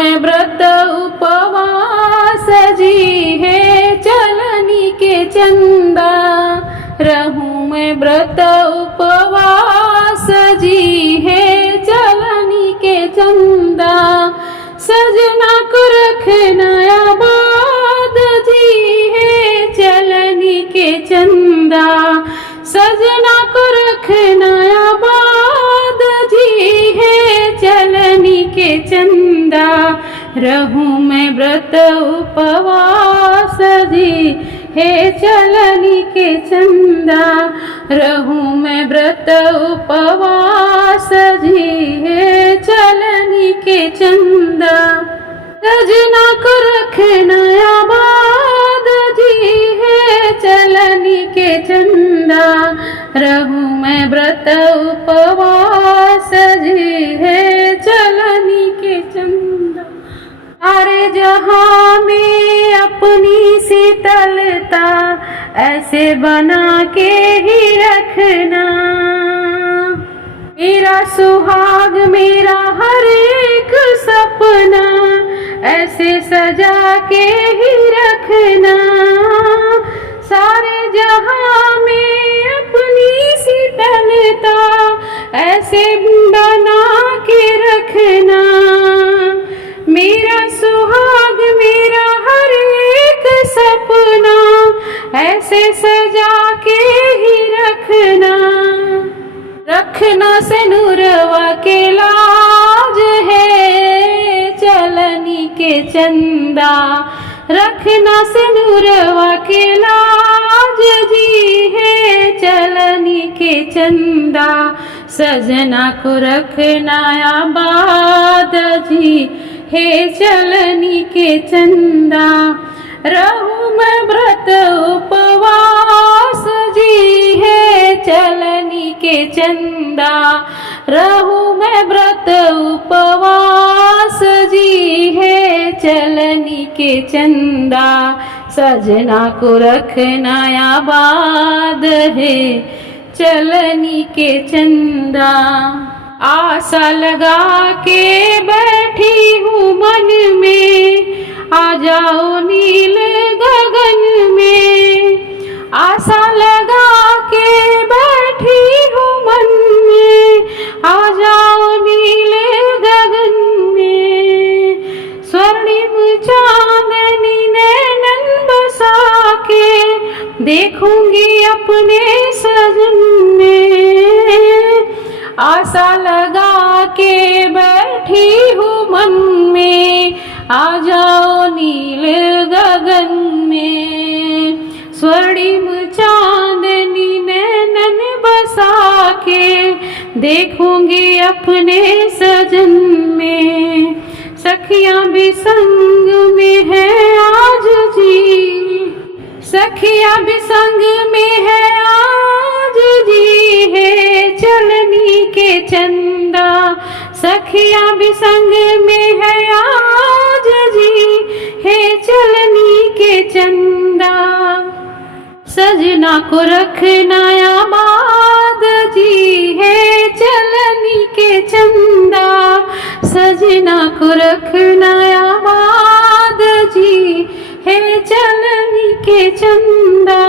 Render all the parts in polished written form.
मैं व्रत उपवास जी, है चलनी के चंदा। रहूं मैं व्रत उपवास जी, है चलनी के चंदा। सजना को रखना आबाद जी, है चलनी के चंदा। सजना को रखना आबाद जी, है चलनी के चंदा। रहूं मैं व्रत उपवास जी, है चलनी के चंदा। रहूं मैं व्रत उपवास जी, है चलनी के चंदा। सजना को रखना आबाद जी, है चलनी के चंदा। रहूं मैं व्रत उपवास जी, है चलनी के चंदा। सारे जहां में अपनी शीतलता ऐसे बना के ही रखना। मेरा सुहाग मेरा हर एक सपना ऐसे सजा के ही रखना। सारे जहां में अपनी शीतलता ऐसे बना के रखना। मेरा सुहाग मेरा हर एक सपना ऐसे सजा के ही रखना। रखना से नूरवा के लाज है चलनी के चंदा। रखना से नूरवा के लाज जी, है चलनी के चंदा। सजना को रखना आबाद जी, है चलनी के चंदा। रहूं मैं व्रत उपवास जी, है चलनी के चंदा। रहूं मैं व्रत उपवास जी, है चलनी के चंदा। सजना को रखना आबाद है चलनी के चंदा। आशा लगा के बैठी हूँ मन में, आ जाओ नील गगन में। आशा लगा के बैठी हूँ मन में, आ जाओ नील गगन में। स्वर्णिम चांदनी नैनन बसा के देखूंगी अपने सजन में। आशा लगा के बैठी हूँ मन में, आ जाओ नील गगन में। स्वर्णिम चांदनी नैनन बसा के देखूंगी अपने सजन में। सखियां भी संग में है आज जी, सखियां भी संग में है आज जी, है चलनी के चंदा। सखियां भी संग में है आज जी, है चलनी के चंदा। सजना को रखना आबाद जी, है चलनी के चंदा। सजना को रखना आबाद जी, है चलनी के चंदा।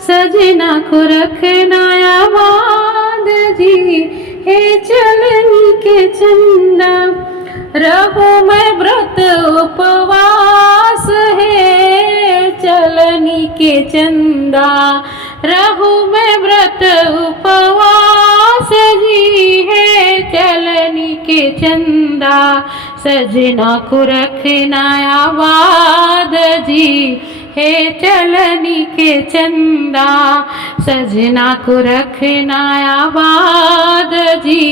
सजना को रखना आबाद जी, है चलनी के चंदा। रहूं मैं व्रत उपवास है चलनी के चंदा। रहूं मैं व्रत उपवास जी, है चलनी के चंदा। सजना को रखना आबाद जी, है चलनी के चंदा। सजना को रखना आबाद जी,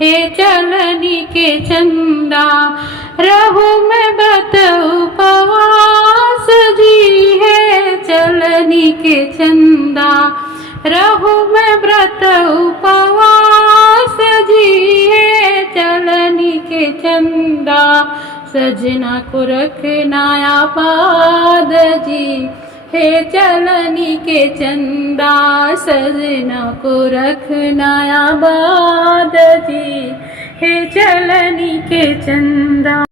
है चलनी के चंदा। रहूं मैं व्रत उपवास जी, है चलनी के चंदा। रहूं मैं व्रत उपवास जी, है चलनी के चंदा। सजना को रखना आबाद जी, है चलनी के चंदा। सजना को रखना आबाद जी, है चलनी के चंदा।